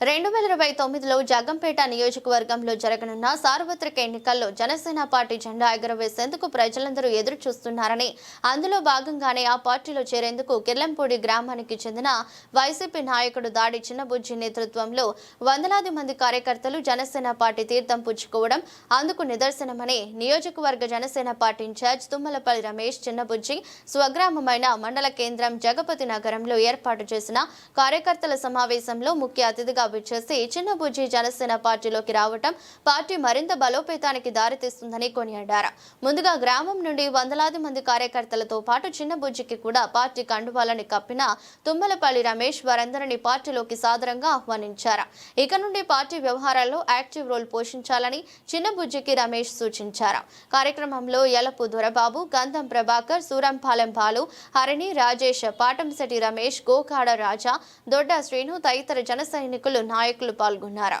రెండు వేల ఇరవై తొమ్మిదిలో జగంపేట నియోజకవర్గంలో జరగనున్న సార్వత్రిక ఎన్నికల్లో జనసేన పార్టీ జెండా ఎగురవేసేందుకు ప్రజలందరూ ఎదురు చూస్తున్నారని అందులో భాగంగానే ఆ పార్టీలో చేరేందుకు కిర్లంపూడి గ్రామానికి చెందిన వైసీపీ నాయకుడు దాడి చిన్నబుజ్జి నేతృత్వంలో వందలాది మంది కార్యకర్తలు జనసేన పార్టీ తీర్థం పుచ్చుకోవడం అందుకు నిదర్శనమని నియోజకవర్గ Janasena party in charge Tummalapalli Ramesh Chinnabujji స్వగ్రామమైన మండల కేంద్రం జగపతి నగరంలో ఏర్పాటు చేసిన కార్యకర్తల సమావేశంలో ముఖ్య అతిథిగా విచ్చేసి చిన్నబుజ్జి జనసేన పార్టీలోకి రావటం పార్టీ మరింత బలోపేతానికి దారితీస్తుందని కొనియాడారు. ముందుగా గ్రామం నుండి వందలాది మంది కార్యకర్తలతో పాటు చిన్నబుజ్జికి కూడా పార్టీ కండువాలని కప్పిన తుమ్మలపల్లి రమేష్ వారందరినీ పార్టీలోకి సాదరంగా ఆహ్వానించారు. ఇక నుండి పార్టీ వ్యవహారాల్లో యాక్టివ్ రోల్ పోషించాలని చిన్నబుజ్జికి రమేష్ సూచించారు. కార్యక్రమంలో యలపు దొరబాబు గంధం ప్రభాకర్ సూరంపాలెం బాలు హరిణి రాజేష్ పాటంశెట్టి రమేష్ గోకాడ రాజా దొడ్డ శ్రీను తదితర జన సైనికులు నాయకులు పాల్గొన్నారు.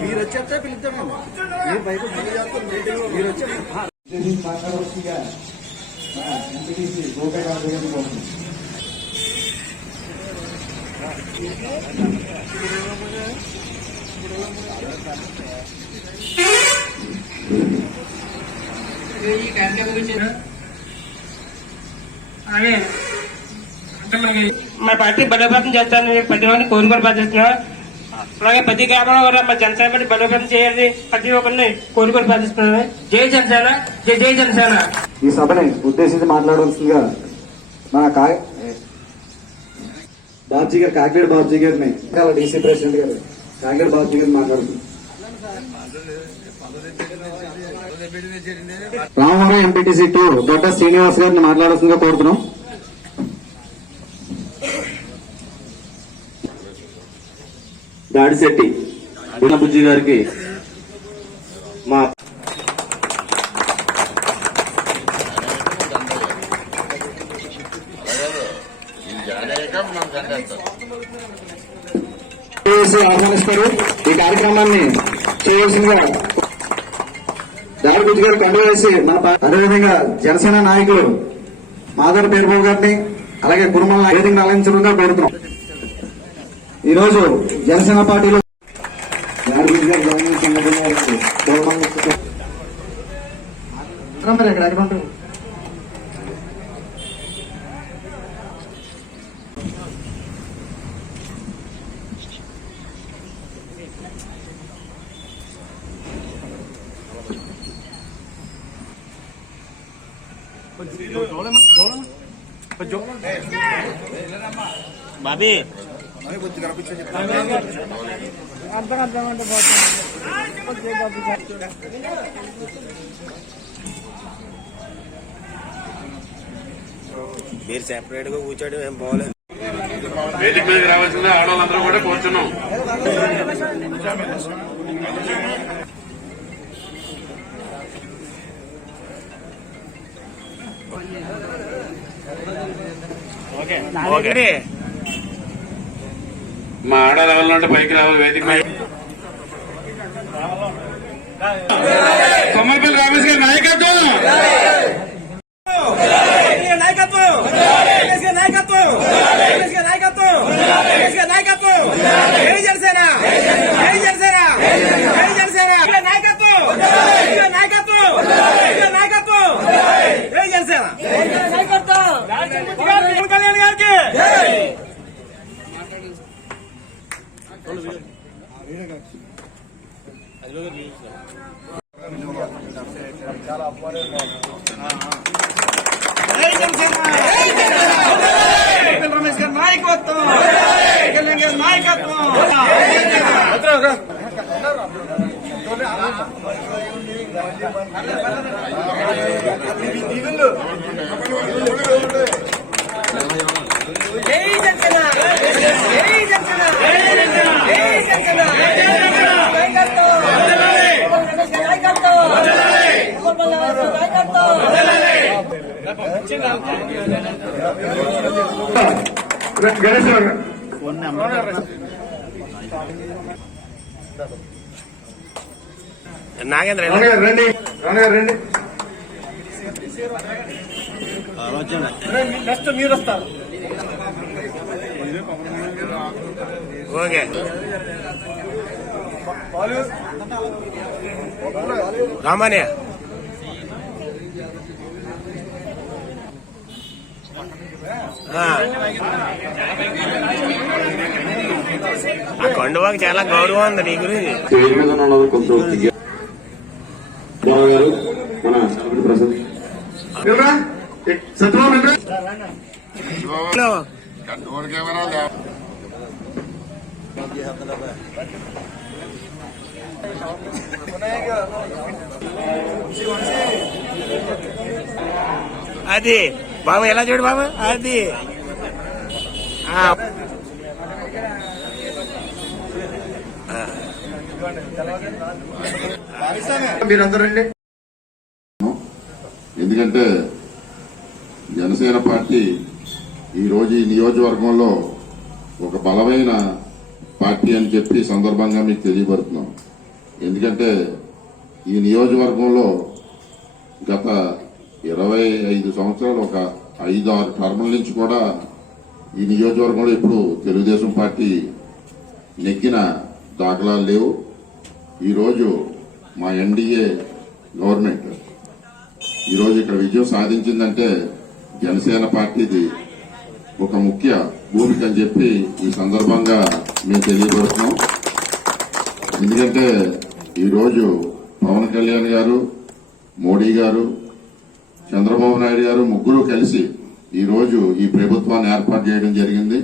మీరు వచ్చేస్తే పిలుస్తామేమో మీరు మా పార్టీ బలోపేతం చేస్తాను ప్రతి ఒక్కరిని కోరుకొని ప్రార్థిస్తున్నా అలాగే ప్రతి గ్రామంలో కూడా మా జనసేన పార్టీ బలోపేతం చేయాలని ప్రతి ఒక్కరిని కోరుకొని ప్రార్థిస్తున్నాను జై జనసేన జై జై జనసేన. ఈ సభని ఉద్దేశించి మాట్లాడవలసిందిగా మన కాయ బాబ్జీ గారు కాకినాడ బాబ్జీ గారిని డీసీ ప్రెసిడెంట్ గారు కాకినాడ బాబ్జీ గారిని మాట్లాడుతున్నారు రామవరం ఎంపీటీసీ టూ దొడ్డ శ్రీనివాస్ గారిని మాట్లాడాల్సిందిగా కోరుతున్నాం. దాడిశెట్టి బుజ్జి గారికి మా ఆహ్వానిస్తారు. ఈ కార్యక్రమాన్ని చేయవలసిందిగా దాడి గారు కండు వేసి మన అదేవిధంగా జనసేన నాయకులు మాధవ పేరుబాబు గారిని అలాగే కుటుంబాల వేదికను అలంకరించడంగా కోరుతున్నాం ఈ జనసేన పార్టీలో దాడి అటువంటి మీరు సెపరేట్గా కూర్చోడం ఏం బాగోలేదు వేదిక మీదకి రావాల్సిందే ఆడవాళ్ళందరూ కూడా కూర్చున్నాం. మా ఆడ రావాలంటే పైకి రావాలి వేదిక కొమ్మలపల్లి రామేష్ గారి నాయకత్వం నాయకత్వం నాయకత్వం నాయకత్వం జై జనసేన జై జనసేన జై జనసేన నాయకత్వం నాయకత్వం నాయకత్వం జై జనసేన పవన్ కళ్యాణ్ గారికి జై రమేష్ గారి నాయకత్వం కళ్యాణ్ గారి జై జనసేన జై జనసేన జై జనసేన జై జనసేన నాయకత్వం రమేష్ గారి నాయకత్వం నాయకత్వం గణేష్ గారు నాగేంద్ర రండి రండి. నెక్స్ట్ మీరు వస్తారు ఓకే. రామానే ఆ. కొండవాకి చాలా గౌరవం ఉంది నీ గురించి. కెమెరా. అది. బాబు ఎలా చూడు బాబు? అది. ఆ. మీరందరూ రండి. ఎందుకంటే జనసేన పార్టీ ఈ రోజు ఈ నియోజకవర్గంలో ఒక బలమైన పార్టీ అని చెప్పి సందర్భంగా మీకు తెలియబడుతున్నాం ఎందుకంటే ఈ నియోజకవర్గంలో గత ఇరవై ఐదు సంవత్సరాలు ఒక ఐదు ఆరు టర్ముల నుంచి కూడా ఈ నియోజకవర్గంలో ఇప్పుడు తెలుగుదేశం పార్టీ నెగ్గిన దాఖలాలు లేవు. ఈరోజు మా ఎన్డీఏ గవర్నమెంట్ ఈరోజు ఇక్కడ విజయం సాధించిందంటే జనసేన పార్టీది ఒక ముఖ్య భూమిక అని చెప్పి ఈ సందర్భంగా మేము తెలియపరుస్తున్నాం. ఎందుకంటే ఈరోజు పవన్ కళ్యాణ్ గారు మోడీ గారు చంద్రబాబు నాయుడు గారు ముగ్గురు కలిసి ఈరోజు ఈ ప్రభుత్వాన్ని ఏర్పాటు చేయడం జరిగింది.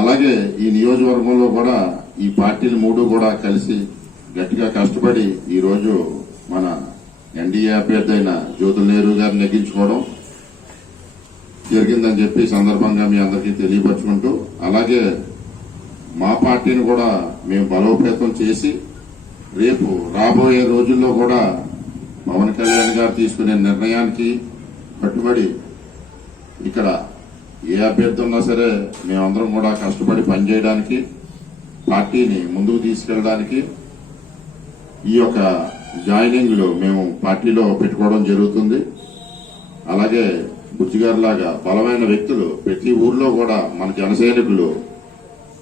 అలాగే ఈ నియోజకవర్గంలో కూడా ఈ పార్టీలు మూడు కూడా కలిసి గట్టిగా కష్టపడి ఈ రోజు మన ఎన్డీఏ అభ్యర్థి అయిన జ్యోతుల నెహ్రూ గారిని నెగ్గించుకోవడం జరిగిందని చెప్పి సందర్భంగా మీ అందరికీ తెలియపరుచుకుంటూ అలాగే మా పార్టీని కూడా మేము బలోపేతం చేసి రేపు రాబోయే రోజుల్లో కూడా పవన్ కళ్యాణ్ గారు తీసుకునే నిర్ణయానికి కట్టుబడి ఇక్కడ ఏ అభ్యర్థి ఉన్నా సరే మేమందరం కూడా కష్టపడి పనిచేయడానికి పార్టీని ముందుకు తీసుకెళ్ళడానికి ఈ యొక్క జాయినింగ్లో మేము పార్టీలో పెట్టుకోవడం జరుగుతుంది. అలాగే బుజ్జిగారు లాగా బలమైన వ్యక్తులు ప్రతి ఊర్లో కూడా మన జనసైనికులు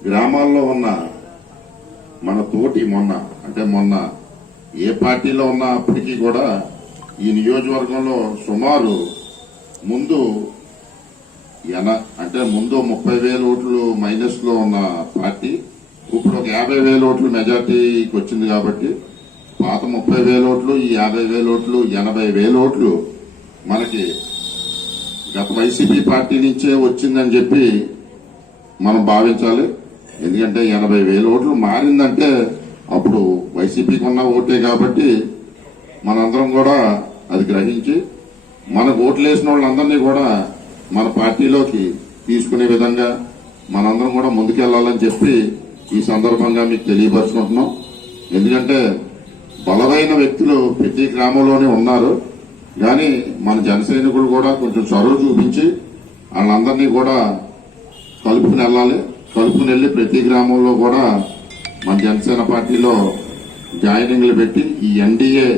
గ్రామాల్లో ఉన్న మన తోటి మొన్న అంటే మొన్న ఏ పార్టీలో ఉన్నప్పటికీ కూడా ఈ నియోజకవర్గంలో సుమారు ముందు ఎన అంటే ముందు ముప్పై వేల ఓట్లు మైనస్లో ఉన్న పార్టీ ఇప్పుడు ఒక యాభై వేల ఓట్లు మెజార్టీకి వచ్చింది కాబట్టి పాత ముప్పై వేల ఓట్లు ఈ యాభై వేల ఓట్లు ఎనభై వేల ఓట్లు మనకి గత వైసీపీ పార్టీ నుంచే వచ్చిందని చెప్పి మనం భావించాలి. ఎందుకంటే ఎనభై వేల ఓట్లు మారిందంటే అప్పుడు వైసీపీకి ఉన్న ఓటే కాబట్టి మనందరం కూడా అది గ్రహించి మనకు ఓట్లు వేసిన వాళ్ళందరినీ కూడా మన పార్టీలోకి తీసుకునే విధంగా మనందరం కూడా ముందుకెళ్ళాలని చెప్పి ఈ సందర్భంగా మీకు తెలియపరుచుకుంటున్నాం. ఎందుకంటే బలమైన వ్యక్తులు ప్రతి గ్రామంలోనే ఉన్నారు. కానీ మన జన కూడా కొంచెం చొరవ చూపించి వాళ్ళందరినీ కూడా కలుపుకుని వెళ్ళాలి. కలుపుకుని వెళ్ళి ప్రతి గ్రామంలో కూడా మన జనసేన పార్టీలో జాయినింగ్లు పెట్టి ఈ ఎన్డీఏ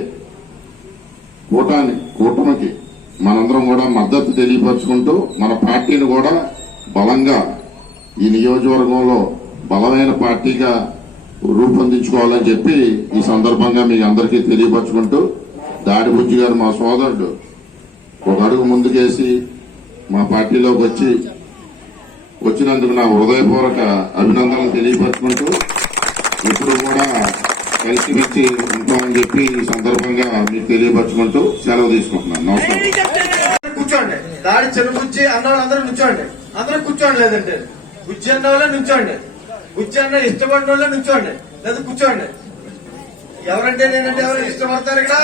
కూటాని కూటమికి మనందరం కూడా మద్దతు తెలియపరుచుకుంటూ మన పార్టీని కూడా బలంగా ఈ నియోజకవర్గంలో బలమైన పార్టీగా రూపొందించుకోవాలని చెప్పి ఈ సందర్భంగా మీ అందరికీ తెలియపరచుకుంటూ దాడి బుజ్జి గారు మా సోదరుడు ఒక అడుగు ముందుకేసి మా పార్టీలోకి వచ్చి వచ్చినందుకు నా హృదయపూర్వక అభినందనలు తెలియపరచుకుంటూ ఇచ్చి ఉంటామని చెప్పి ఈ సందర్భంగా మీకు తెలియపరచుకుంటూ సెలవు తీసుకుంటున్నాను. నమస్కారం. కూర్చోండి. దాడి చిన్న బుజ్జి అన్న వాళ్ళందరూ కూర్చోండి అందరూ కూర్చోండి లేదంటే. బుజ్జి అన్న వాళ్ళే నుంచోండి. బుజ్జి అన్న ఇష్టపడిన వాళ్ళే నుంచోండి. లేదా కూర్చోండి. ఎవరంటే నేనంటే ఎవరు ఇష్టపడతారు ఇక్కడ?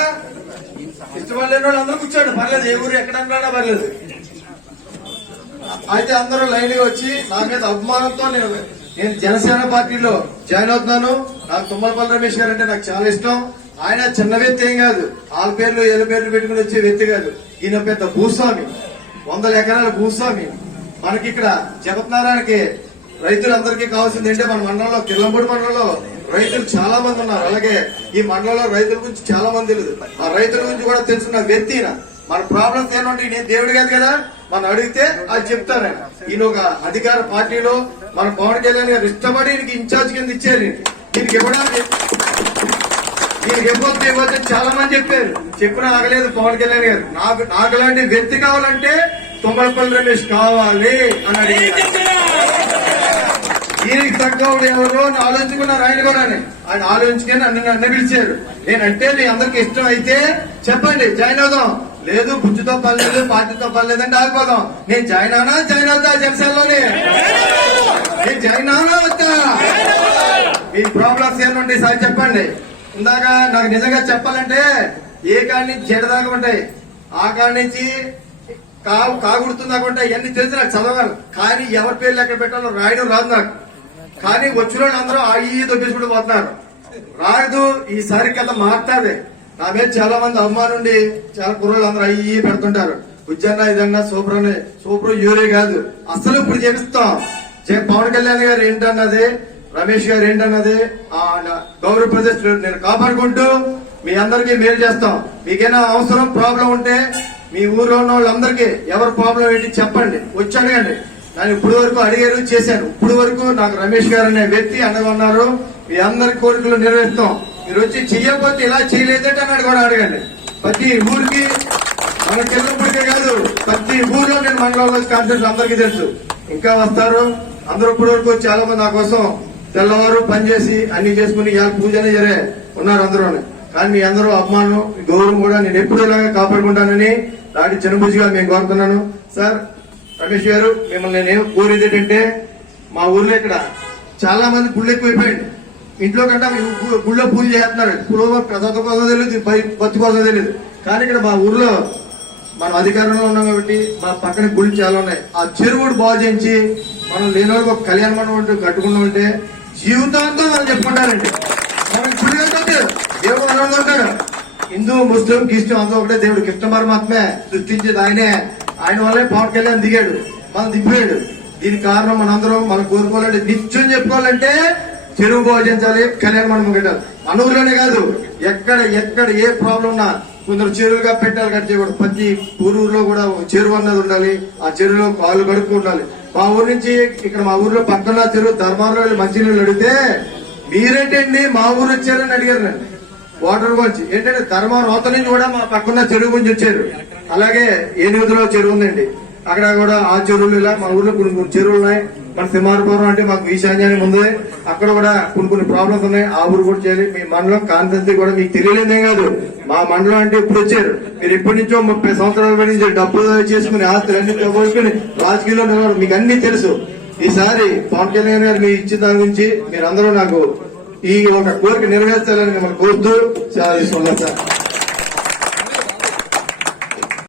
ఇష్టపడలేని వాళ్ళు అందరూ కూర్చోండి. పర్లేదు ఏ ఊరు ఎక్కడన్నా పర్లేదు. అయితే అందరూ లైన్గా వచ్చి నా మీద అభిమానంతో నేను నేను జనసేన పార్టీలో జాయిన్ అవుతున్నాను. నాకు తుమ్మలపల్లి రమేష్ గారు అంటే నాకు చాలా ఇష్టం. ఆయన చిన్న వ్యక్తి ఏం కాదు. ఆల పేర్లు ఏళ్ళ పేర్లు పెట్టుకుని వచ్చే వ్యక్తి కాదు. ఈయన పెద్ద భూస్వామి. వందల ఎకరాల భూస్వామి. మనకి ఇక్కడ జగత్నారాయణకి రైతులందరికీ కావాల్సింది ఏంటంటే మన మండలంలో కిల్లంపూడి మండలంలో రైతులు చాలా మంది ఉన్నారు. అలాగే ఈ మండలంలో రైతుల గురించి చాలా మంది తెలియదు ఆ రైతుల గురించి కూడా తెలుసుకున్న వ్యక్తి మన ప్రాబ్లమ్స్ ఏమంటే నేను దేవుడు కాదు కదా? మనం అడిగితే అది చెప్తాను ఈయన ఒక అధికార పార్టీలో మన పవన్ కళ్యాణ్ గారు ఇష్టపడి ఇన్ఛార్జ్ కింద ఇచ్చారు దీనికి ఇవ్వడానికి దీనికి ఇవ్వకపోతే ఇవ్వద్దు చాలా మంది చెప్పారు. చెప్పినా ఆగలేదు పవన్ కళ్యాణ్ గారు. నాకు నాకు లాంటి వ్యక్తి కావాలంటే తుమ్మలపల్లి రమేష్ కావాలి అని అడిగారు. దీనికి తగ్గవాడు ఎవరు అని ఆలోచించుకున్నారు ఆయన కూడా ఆయన ఆలోచించుకుని నన్ను నన్ను పిలిచారు. నేనంటే మీ అందరికి ఇష్టం అయితే చెప్పండి జాయిన్ అవుదాం. లేదు బుజ్జుతో పర్లేదు పార్టీతో పర్లేదు అంటే ఆగిపోదాం. నేను జాయిన్ అవునా జాయిన్ అవుతా జనసేనలోనే? నేను జాయిన్ అవునా వచ్చా మీ ప్రాబ్లమ్స్ ఏమంటే సార్ చెప్పండి. ఇందాక నాకు నిజంగా చెప్పాలంటే ఏ కాడి నుంచి జడ ఉంటాయి? ఆ కాడి నుంచి కావు కాగుడుతుందాక ఉంటాయి. ఇవన్నీ తెలిసి నాకు చదవాలి కానీ ఎవరి పేర్లు ఎక్కడ పెట్టాలో రాయడం రాదు నాకు. కానీ వచ్చిన అందరూ ఆ దొబ్బేసుకుంటూ పోతున్నారు. రాదు ఈసారి కల్లా మారుతాది. నా మీద చాలా మంది అమ్మారుండి చాలా కుర్రలు అందరూ అయ్యి పెడుతుంటారు. ఉజ్జన్న ఇదన్నా సూపర్ అని సూపర్ యూరే కాదు. అసలు ఇప్పుడు చేపిస్తాం. పవన్ కళ్యాణ్ గారు ఏంటన్నది? రమేష్ గారు ఏంటన్నది? ఆ గౌరవ ప్రదేశ్ నేను కాపాడుకుంటూ మీ అందరికీ మేలు చేస్తాం. మీకేనా అవసరం ప్రాబ్లం ఉంటే మీ ఊర్లో ఉన్న వాళ్ళందరికీ ఎవరు ప్రాబ్లం ఏంటి చెప్పండి. వచ్చి అడగండి. నేను ఇప్పుడు వరకు అడిగారు చేశాను ఇప్పుడు వరకు నాకు రమేష్ గారు అనే వ్యక్తి అండగా ఉన్నారు. మీ అందరి కోరికలు నెరవేరుస్తాం. మీరు వచ్చి చెయ్యకపోతే ఇలా చేయలేదంటే అన్నాడు కూడా అడగండి. ప్రతి ఊరికి మన చిన్నప్పటికే కాదు ప్రతి ఊర్లో నేను మండలంలో కాన్సెప్ట్ అందరికీ తెలుసు. ఇంకా వస్తారు. అందరూ ఇప్పటి వరకు చాలా మంది నా కోసం తెల్లవారు పనిచేసి అన్ని చేసుకుని ఇవాళ పూజనే జరే ఉన్నారు అందరూ కానీ మీ అందరూ అభిమానం గౌరవం కూడా నేను ఎప్పుడు ఇలాగే కాపాడుకుంటానని దాటి చిన్నబుజ్జిగా మేము కోరుతున్నాను. సార్ రమేష్ గారు మిమ్మల్ని నేను కోరేది ఏంటంటే మా ఊర్లో ఇక్కడ చాలా మంది గుళ్ళు ఎక్కువైపోయింది ఇంట్లో కంటే గుళ్ళో పూజ చేస్తున్నారు. ఇప్పుడు ప్రసాదం కోసం తెలియదు పై- పత్తి కోసం తెలియదు. కానీ ఇక్కడ మా ఊర్లో మనం అధికారంలో ఉన్నాం కాబట్టి మా పక్కన గుళ్ళు చాలా ఉన్నాయి. ఆ చెరువుడు బాగు చేయించి మనం లేని వాళ్ళకి ఒక కళ్యాణ మండపం అంటూ కట్టుకున్నాం అంటే జీవితాంతం వాళ్ళు చెప్పుకుంటారండి. మనకి గుడి కట్టొద్దు. దేవుడు మనలో ఉంటాడు హిందూ ముస్లిం క్రిస్టియన్ అందరూ ఒకటే దేవుడు. కృష్ణ పరమాత్మే సృష్టించేది ఆయనే. ఆయన వల్లే పవన్ కళ్యాణ్ దిగాడు. మనం దిగిపోయాడు దీనికి కారణం మనందరం మనం కోరుకోవాలంటే నిత్యం చెప్పుకోవాలంటే చెరువు భోజించాలి కళ్యాణ మండపం కట్టాలి. మన ఊర్లోనే కాదు. ఎక్కడ ఎక్కడ ఏ ప్రాబ్లం ఉన్నా కొందరు చెరువుగా పెట్టాలి కట్టి చేయకూడదు ప్రతి ఊరూరులో కూడా చెరువు అన్నది ఉండాలి. ఆ చెరువులో కాళ్ళు కడుక్కు ఉండాలి. మా ఊరు నుంచి ఇక్కడ మా ఊర్లో పక్కన చెరువు ధర్మారంలో వెళ్ళి మంచినీళ్ళు అడిగితే మీరేంటండి మా ఊరు వచ్చారని అడిగారు నన్ను. వాటర్ గురించి ఏంటంటే ధర్మవరం అవతల నుంచి కూడా మా పక్కన చెరువు గురించి వచ్చారు. అలాగే ఏనుగులో చెరువు ఉందండి. అక్కడ కూడా ఆ చెరువులు ఇలా మా ఊర్లో కొన్ని కొన్ని చెరువులు ఉన్నాయి. మన సింహారపురం అంటే మాకు ఈశాన్యానికి ఉంది అక్కడ కూడా కొన్ని కొన్ని ప్రాబ్లమ్స్ ఉన్నాయి. ఆ ఊరు కూడా చేయాలి. మీ మండలం కాన్సెన్సీ కూడా మీకు తెలియలేదే కాదు. మా మండలం అంటే ఇప్పుడు వచ్చారు? మీరు ఎప్పటి నుంచో ముప్పై సంవత్సరాల నుంచి డబ్బు చేసుకుని ఆస్తులు అన్ని పోసుకుని రాజకీయాల్లో మీకు అన్ని తెలుసు. ఈసారి పవన్ కళ్యాణ్ గారు మీ ఇచ్చిన దాని గురించి మీరందరూ నాకు ఈ ఒక కోరిక నెరవేర్చాలని మిమ్మల్ని కోరుతూ సార్.